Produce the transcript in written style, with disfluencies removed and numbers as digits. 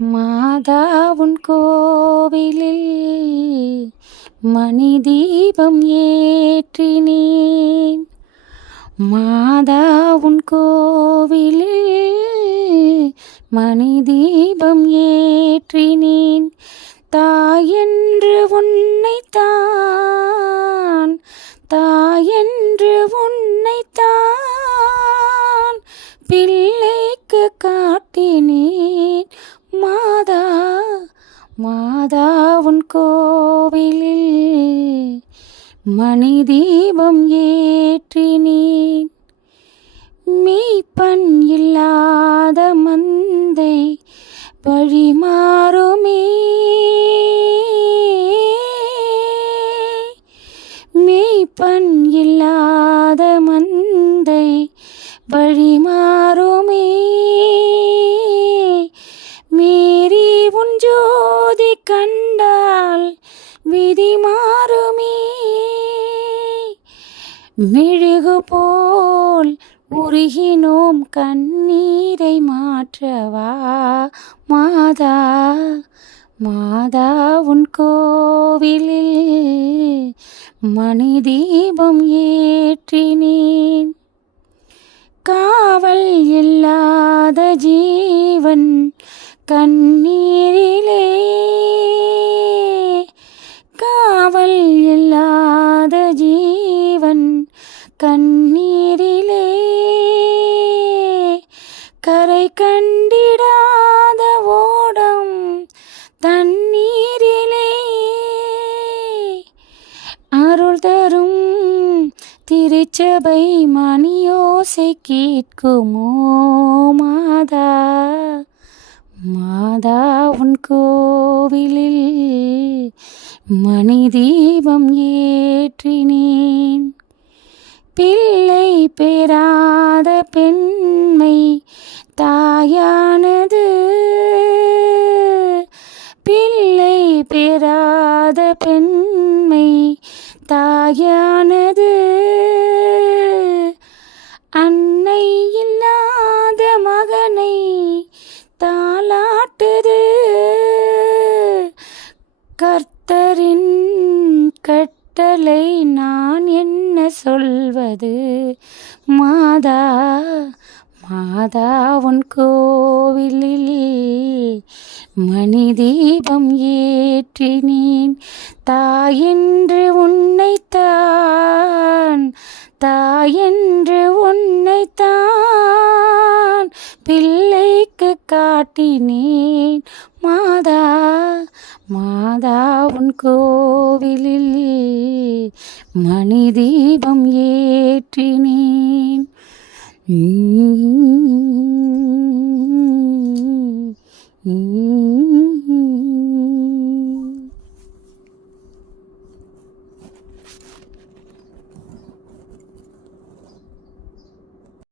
மாதா உன் கோவிலில் மணி தீபம் ஏற்றினேன். மாதா உன் கோவிலில் மணி தீபம் ஏற்றினேன். தாயென்று உன்னைத்தான், தாயென்று உன்னைத்தான் பிள்ளைக்கு காட்டினேன். மாதா மாதா உன் கோவிலில் மணி தீபம் ஏற்றினேன். மெய்ப்பன் இல்லாத மந்தை வழி மாறுமே, மெய்ப்பன் இல்லாத மந்தை வழி மாறுமே. மீறி உன் ஜோதி கண்டால் விதி மாறுமே. மெழுகு போல் உருகினோம் கண்ணீரை மாற்றவா. மாதா மாதா உன் கோவிலில் மணி தீபம் ஏற்றினேன். காவல் இல்லாத ஜீவன் கண்ணீரிலே, காவல் இல்லாத ஜீவன் கண்ணீரிலே, கரை கண்டிடாத ஓடம் தண்ணீரிலே. அருள் தரும் திருச்சபை மணியோசை கேட்குமோ. மாதா மாதா உன் கோவிலில் மணி தீபம் ஏற்றினேன். பிள்ளை பெறாத பெண்மை தாயானது, பிள்ளை பெறாத பெண்மை தாயானது. அன்னை இல்லாத மகனை தாலாட்டுது. கர்த்தரின் கட்டளை நான் என்ன சொல்வது. மாதா மாதா உன் கோவிலில் மணி தீபம் ஏற்றினேன். தாயென்று உன்னைத்தான், தாயென்று உன்னைத்தான் பிள்ளைக்கு காட்டினேன். மாதா மாதா உன் கோவிலில் மணி தீபம் ஏற்றினேன்.